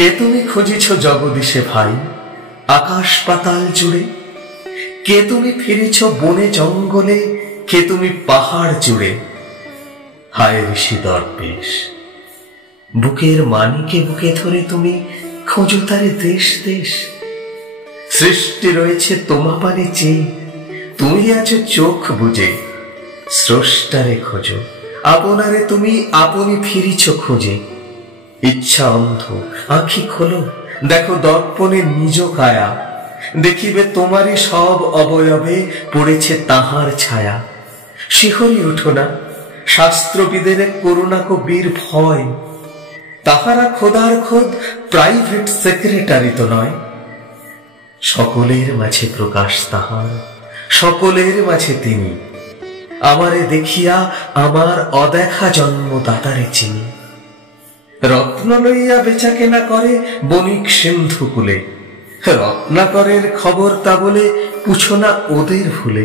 কে তুমি খুঁজিছ জগদীশে ভাই আকাশ পাতাল জুড়ে? কে তুমি ফিরেছ বনে জঙ্গলে? কে তুমি পাহাড় জুড়ে? হায় ঋষি দর্পেশ, বুকের মানিকে বুকে ধরে তুমি খোঁজো তারে দেশ দেশ। সৃষ্টি রয়েছে তোমা পানে চেয়ে, তুমি আছো চোখ বুঝে। স্রষ্টারে খোঁজো, আপনারে তুমি আপনি ফিরিছ খুঁজে। ইচ্ছা অন্ধ, আঁখি খোলো, দেখো দর্পণে নিজ কায়া। দেখিবে তোমারই সব অবয়বে পড়েছে তাহার ছায়া। শিহরি উঠো না, শাস্ত্রবিদের করুণা কবির ভয়। তাহারা খোদার খোদ প্রাইভেট সেক্রেটারি তো নয়। সকলের মাঝে প্রকাশ তাহার, সকলের মাঝে তিনি। আমারে দেখিয়া আমার অদেখা জন্মদাতারে চিনি। রত্ন লইয়া বেচা কেনা করে বণিক সিন্ধু কুলে। রত্নাকরের খবর তা বলে পুছো না ওদের ভুলে।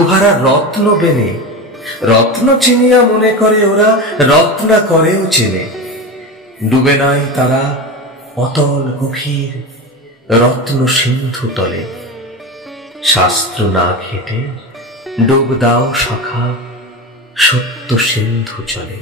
উহারা রত্ন বেনে, রত্ন চিনিয়া মনে করে ওরা রত্নাকরেও চেনে। ডুবে নাই তারা অতল গভীর রত্ন সিন্ধু তলে। শাস্ত্র না ঘেটে ডুব দাও সখা, সত্য সিন্ধু চলে।